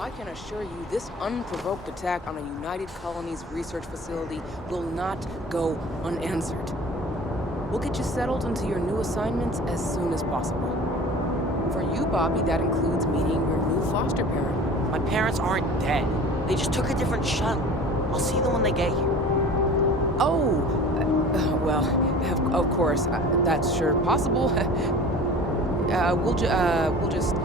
I can assure you this unprovoked attack on a United Colonies research facility will not go unanswered. We'll get you settled into your new assignments as soon as possible. For you, Bobby, that includes meeting your new foster parent. My parents aren't dead. They just took a different shuttle. I'll see them when they get here. Oh, well, of course, that's sure possible. We'll just...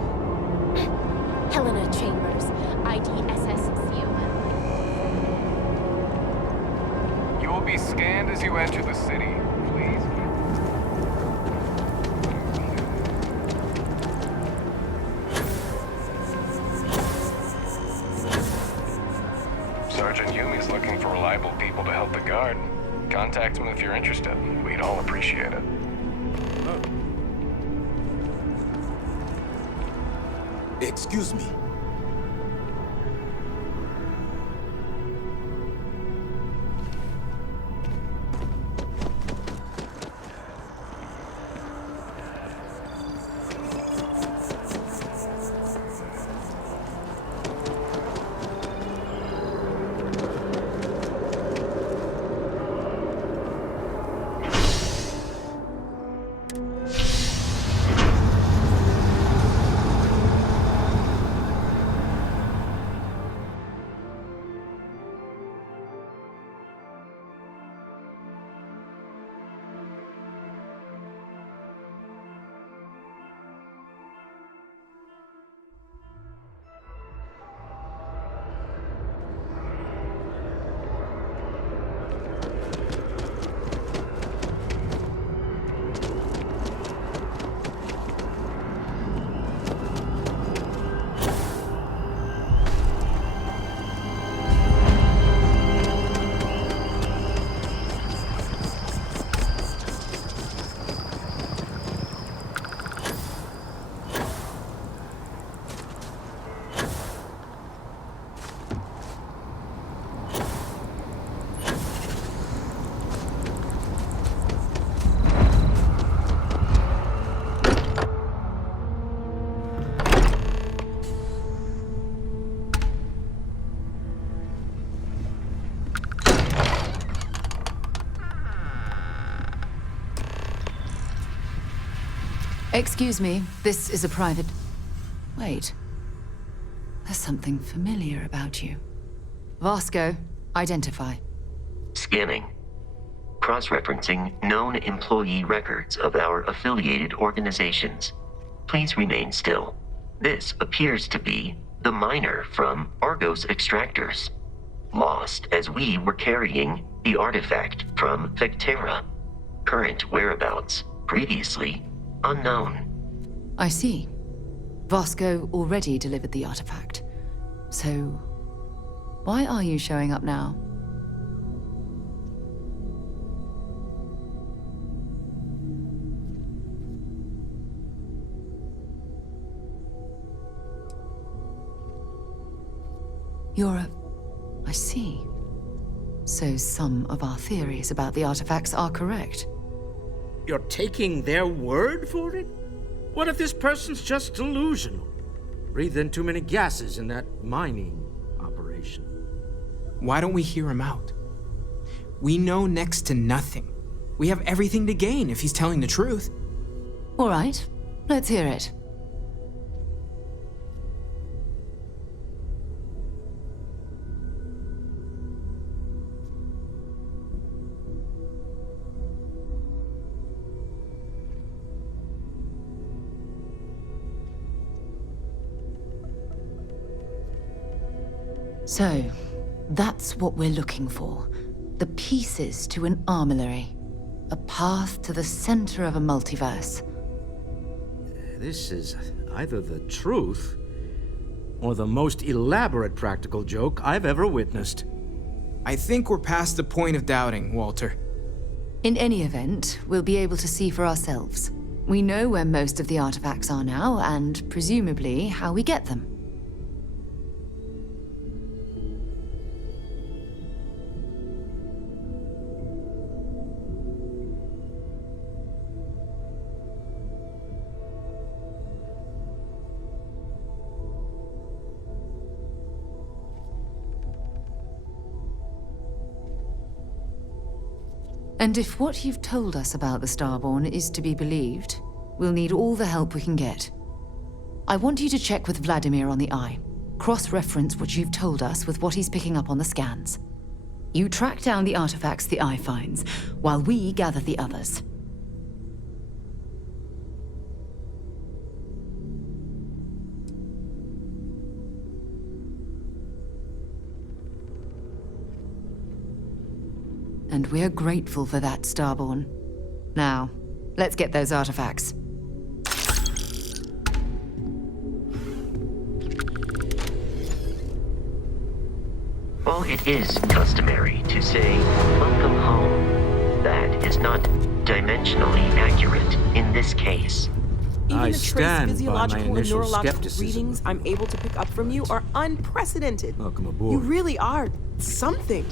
Helena Chambers, IDSSCOM. You will be scanned as you enter the city. Please. Sergeant Yumi's looking for reliable people to help the guard. Contact him if you're interested. We'd all appreciate it. Excuse me. Excuse me, this is a private... Wait. There's something familiar about you. Vasco, identify. Scanning. Cross-referencing known employee records of our affiliated organizations. Please remain still. This appears to be the miner from Argos Extractors. Lost as we were carrying the artifact from Vectera. Current whereabouts, previously unknown. I see. Vasco already delivered the artifact. So, why are you showing up now? I see. So some of our theories about the artifacts are correct. You're taking their word for it? What if this person's just delusional? Breathed in too many gases in that mining operation. Why don't we hear him out? We know next to nothing. We have everything to gain if he's telling the truth. All right, let's hear it. So, that's what we're looking for. The pieces to an armillary. A path to the center of a multiverse. This is either the truth or the most elaborate practical joke I've ever witnessed. I think we're past the point of doubting, Walter. In any event, we'll be able to see for ourselves. We know where most of the artifacts are now, and presumably how we get them. And if what you've told us about the Starborn is to be believed, we'll need all the help we can get. I want you to check with Vladimir on the Eye. Cross-reference what you've told us with what he's picking up on the scans. You track down the artifacts the Eye finds, while we gather the others. And we're grateful for that, Starborn. Now, let's get those artifacts. While it is customary to say, "Welcome home," that is not dimensionally accurate in this case. Even I the trace stand by my physiological and initial neurological skepticism. readings I'm able to pick up from you are unprecedented. Welcome aboard. You really are something.